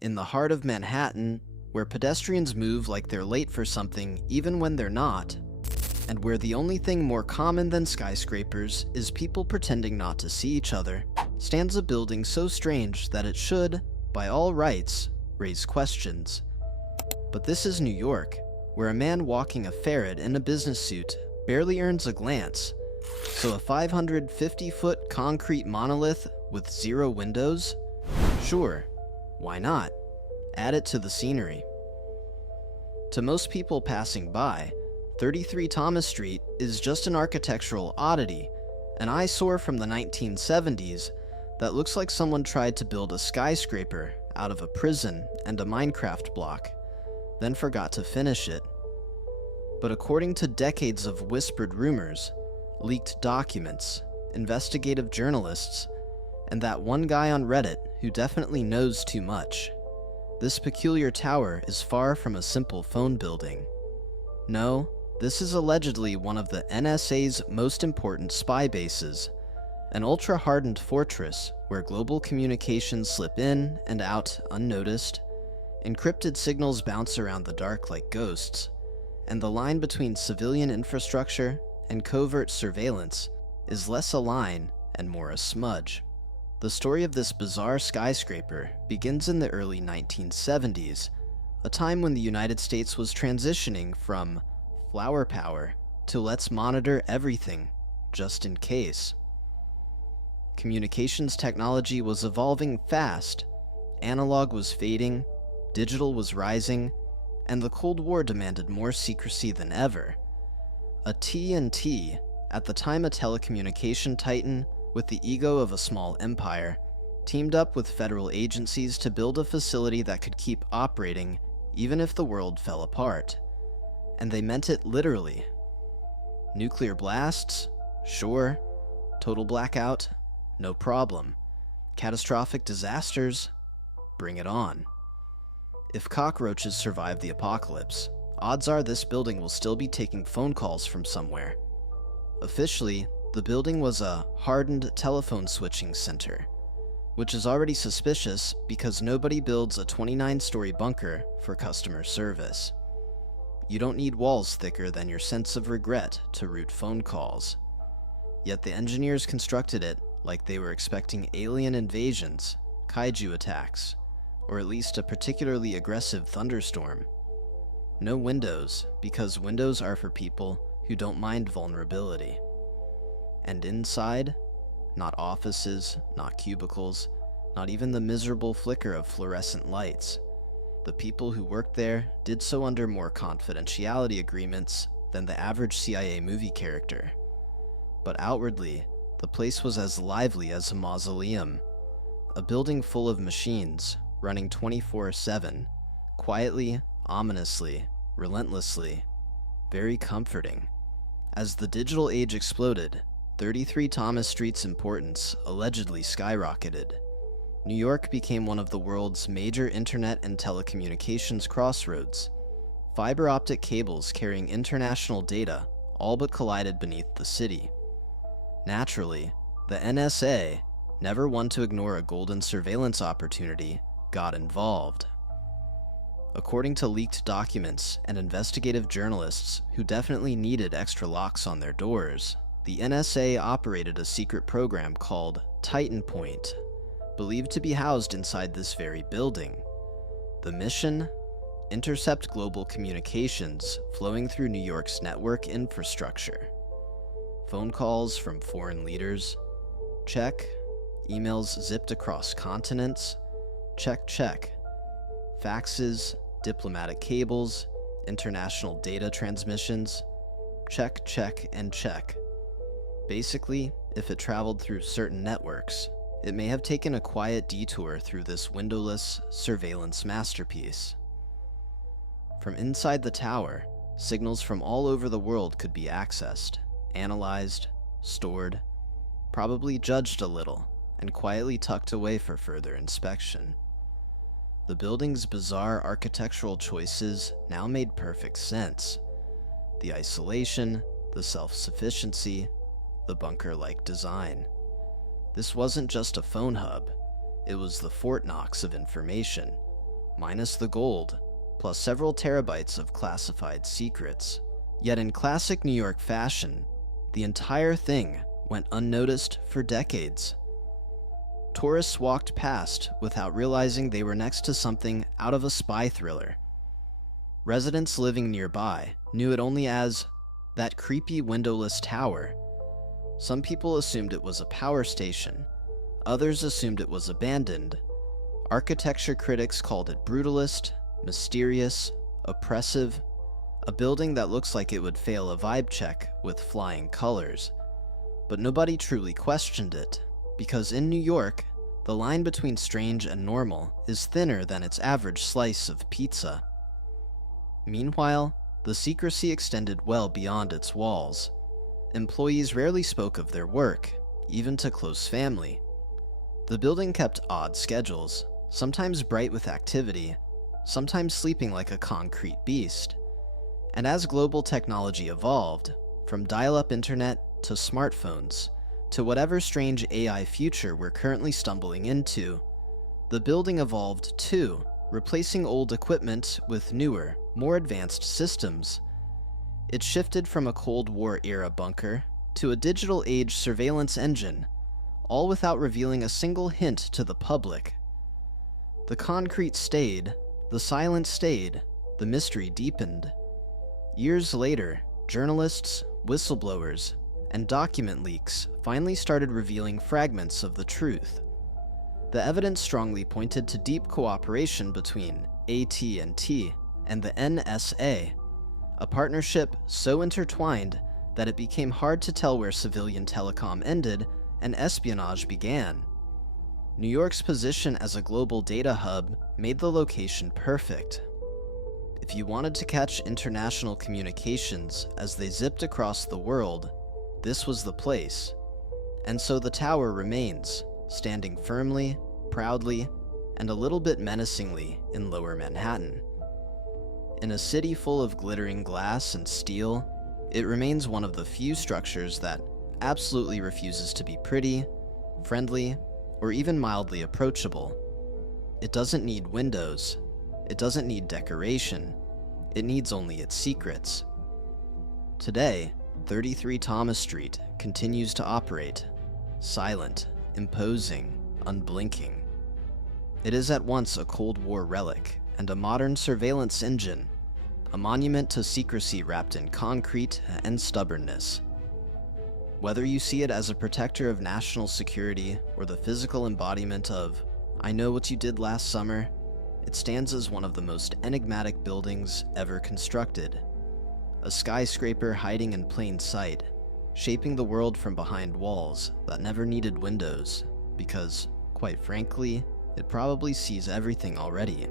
In the heart of Manhattan, where pedestrians move like they're late for something even when they're not, and where the only thing more common than skyscrapers is people pretending not to see each other, stands a building so strange that it should, by all rights, raise questions. But this is New York, where a man walking a ferret in a business suit barely earns a glance. So a 550-foot concrete monolith with 0 windows? Sure, why not? Add it to the scenery. To most people passing by, 33 Thomas Street is just an architectural oddity, an eyesore from the 1970s that looks like someone tried to build a skyscraper out of a prison and a Minecraft block, then forgot to finish it. But according to decades of whispered rumors, leaked documents, investigative journalists, and that one guy on Reddit who definitely knows too much, this peculiar tower is far from a simple phone building. No, this is allegedly one of the NSA's most important spy bases, an ultra-hardened fortress where global communications slip in and out unnoticed, encrypted signals bounce around the dark like ghosts, and the line between civilian infrastructure and covert surveillance is less a line and more a smudge. The story of this bizarre skyscraper begins in the early 1970s, a time when the United States was transitioning from flower power to let's monitor everything, just in case. Communications technology was evolving fast, analog was fading, digital was rising, and the Cold War demanded more secrecy than ever. A TNT, at the time a telecommunication titan with the ego of a small empire, teamed up with federal agencies to build a facility that could keep operating even if the world fell apart. And they meant it literally. Nuclear blasts? Sure. Total blackout? No problem. Catastrophic disasters? Bring it on. If cockroaches survive the apocalypse, odds are this building will still be taking phone calls from somewhere. Officially, the building was a hardened telephone switching center, which is already suspicious because nobody builds a 29-story bunker for customer service. You don't need walls thicker than your sense of regret to route phone calls. Yet the engineers constructed it like they were expecting alien invasions, kaiju attacks, or at least a particularly aggressive thunderstorm. No windows, because windows are for people who don't mind vulnerability. And inside, not offices, not cubicles, not even the miserable flicker of fluorescent lights. The people who worked there did so under more confidentiality agreements than the average CIA movie character. But outwardly, the place was as lively as a mausoleum. A building full of machines, running 24/7, quietly, ominously, relentlessly, very comforting. As the digital age exploded, 33 Thomas Street's importance allegedly skyrocketed. New York became one of the world's major internet and telecommunications crossroads. Fiber optic cables carrying international data all but collided beneath the city. Naturally, the NSA, never one to ignore a golden surveillance opportunity, got involved. According to leaked documents and investigative journalists who definitely needed extra locks on their doors, the NSA operated a secret program called Titanpointe, believed to be housed inside this very building. The mission? Intercept global communications flowing through New York's network infrastructure. Phone calls from foreign leaders? Check. Emails zipped across continents? Check, check. Faxes, diplomatic cables, international data transmissions? Check, check, and check. Basically, if it traveled through certain networks, it may have taken a quiet detour through this windowless surveillance masterpiece. From inside the tower, signals from all over the world could be accessed, analyzed, stored, probably judged a little, and quietly tucked away for further inspection. The building's bizarre architectural choices now made perfect sense. The isolation, the self-sufficiency, the bunker-like design. This wasn't just a phone hub, it was the Fort Knox of information, minus the gold, plus several terabytes of classified secrets. Yet in classic New York fashion, the entire thing went unnoticed for decades. Tourists walked past without realizing they were next to something out of a spy thriller. Residents living nearby knew it only as that creepy windowless tower. Some people assumed it was a power station. Others assumed it was abandoned. Architecture critics called it brutalist, mysterious, oppressive, a building that looks like it would fail a vibe check with flying colors. But nobody truly questioned it, because in New York, the line between strange and normal is thinner than its average slice of pizza. Meanwhile, the secrecy extended well beyond its walls. Employees rarely spoke of their work, even to close family. The building kept odd schedules, sometimes bright with activity, sometimes sleeping like a concrete beast. And as global technology evolved, from dial-up internet to smartphones, to whatever strange AI future we're currently stumbling into, the building evolved too, replacing old equipment with newer, more advanced systems. It shifted from a Cold War-era bunker to a digital-age surveillance engine, all without revealing a single hint to the public. The concrete stayed, the silence stayed, the mystery deepened. Years later, journalists, whistleblowers, and document leaks finally started revealing fragments of the truth. The evidence strongly pointed to deep cooperation between AT&T and the NSA, a partnership so intertwined that it became hard to tell where civilian telecom ended and espionage began. New York's position as a global data hub made the location perfect. If you wanted to catch international communications as they zipped across the world, this was the place. And so the tower remains, standing firmly, proudly, and a little bit menacingly in Lower Manhattan. In a city full of glittering glass and steel, it remains one of the few structures that absolutely refuses to be pretty, friendly, or even mildly approachable. It doesn't need windows. It doesn't need decoration. It needs only its secrets. Today, 33 Thomas Street continues to operate, silent, imposing, unblinking. It is at once a Cold War relic and a modern surveillance engine, a monument to secrecy wrapped in concrete and stubbornness. Whether you see it as a protector of national security or the physical embodiment of, "I know what you did last summer," it stands as one of the most enigmatic buildings ever constructed. A skyscraper hiding in plain sight, shaping the world from behind walls that never needed windows, because, quite frankly, it probably sees everything already.